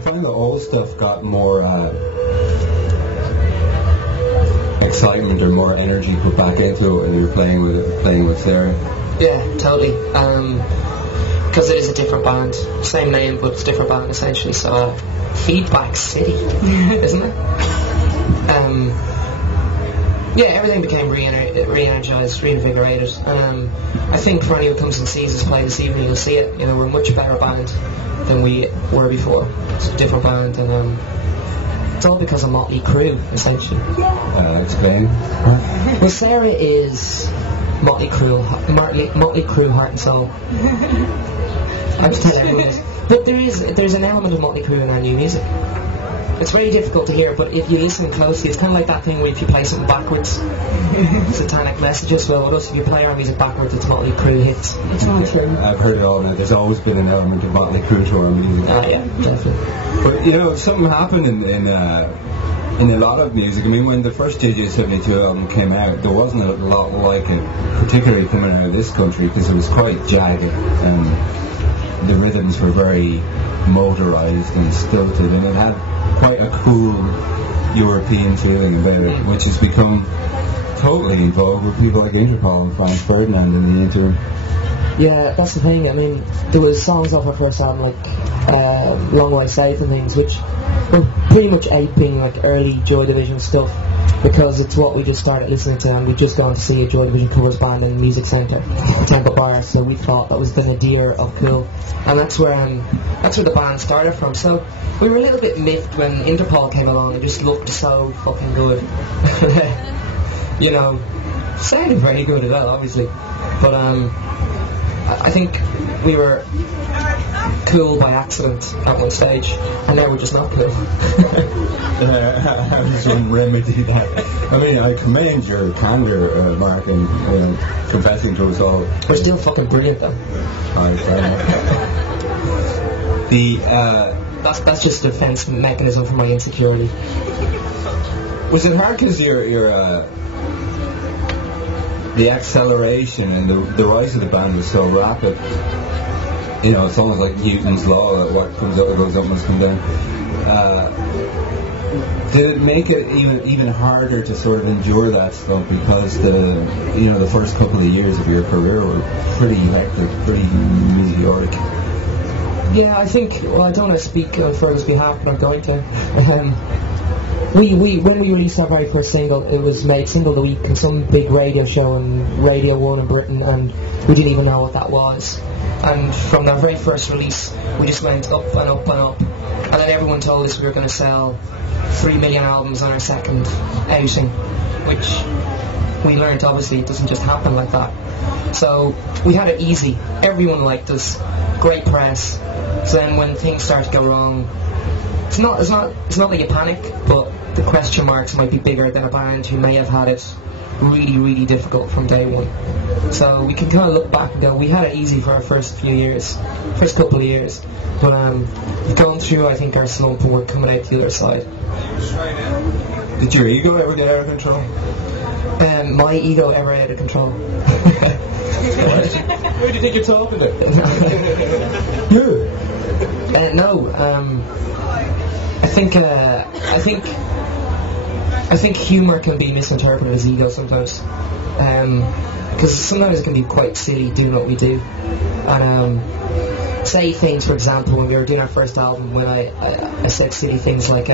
you find the old stuff got more excitement or more energy put back into it when you were playing with Sarah? Yeah, totally. Because it is a different band, same name but it's a different band essentially. So Feedback City, isn't it? Yeah, everything became re-energized, reinvigorated. I think for anyone who comes and sees us play this evening, you'll see it. You know, we're a much better band than we were before. It's a different band, and it's all because of Motley Crue, essentially. Explain. Well, Sarah is Motley Crue, heart and soul. I just tell everyone this. But there's an element of Motley Crue in our new music. It's very difficult to hear, but if you listen closely, it's kind of like that thing where if you play something backwards, satanic messages. Well, with us, if you play our music backwards, it's Motley Crue hits. It's all true. I've heard it all now. There's always been an element of Motley Crue to our music. Yeah, definitely. But, you know, something happened in a lot of music. I mean, when the first Jj72 album came out, there wasn't a lot like it, particularly coming out of this country, because it was quite jagged, and the rhythms were very motorized and stilted, and it had quite a cool European feeling about it, which has become totally in vogue with people like Interpol and Franz Ferdinand in the interim. Yeah, that's the thing. I mean, there was songs off our first album like Long Way South and things, which were pretty much aping like early Joy Division stuff, because it's what we just started listening to, and we'd just gone to see a Joy Division covers band in the Music Centre, Temple Bar, so we thought that was the nadir of cool, and that's where the band started from. So we were a little bit miffed when Interpol came along. It just looked so fucking good. You know, sounded very good as well, obviously, but I think we were cool by accident at one stage, and now we're just not cool. How does one remedy that? I mean, I commend your candour, Mark, in confessing to us all. We're still fucking brilliant, though. That's just a defense mechanism for my insecurity. Was it hard because the acceleration and the rise of the band was so rapid? You know, it's almost like Newton's law that what comes up goes up must come down. Did it make it even harder to sort of endure that stuff, because the first couple of years of your career were pretty hectic, pretty meteoric? Yeah, I think. Well, I don't want to speak on Fergus' behalf, but I'm going to. When we released our very first single, it was made single of the week in some big radio show on Radio 1 in Britain, and we didn't even know what that was. And from that very first release, we just went up and up and up. And then everyone told us we were going to sell 3 million albums on our second outing, which we learned obviously it doesn't just happen like that. So we had it easy. Everyone liked us. Great press. So then when things start to go wrong, it's not that you panic, but the question marks might be bigger than a band who may have had it really, really difficult from day one. So we can kind of look back and go, we had it easy for our first couple of years, but we've gone through, I think, our slump, and we're coming out the other side. Did your ego ever get out of control? My ego ever out of control? Who do you think you're talking to? You? No. I think humour can be misinterpreted as ego sometimes, because sometimes it can be quite silly doing what we do, and say things, for example, when we were doing our first album, when I said silly things like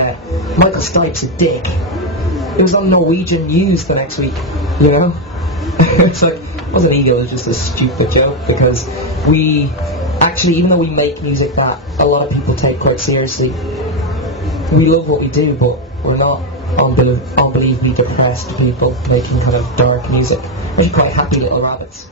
Michael Stipe's a dick. It was on Norwegian news the next week, you know. It's like, it wasn't ego, it was just a stupid joke, because we actually, even though we make music that a lot of people take quite seriously, we love what we do, but we're not unbelievably depressed people making kind of dark music. We're quite happy little rabbits.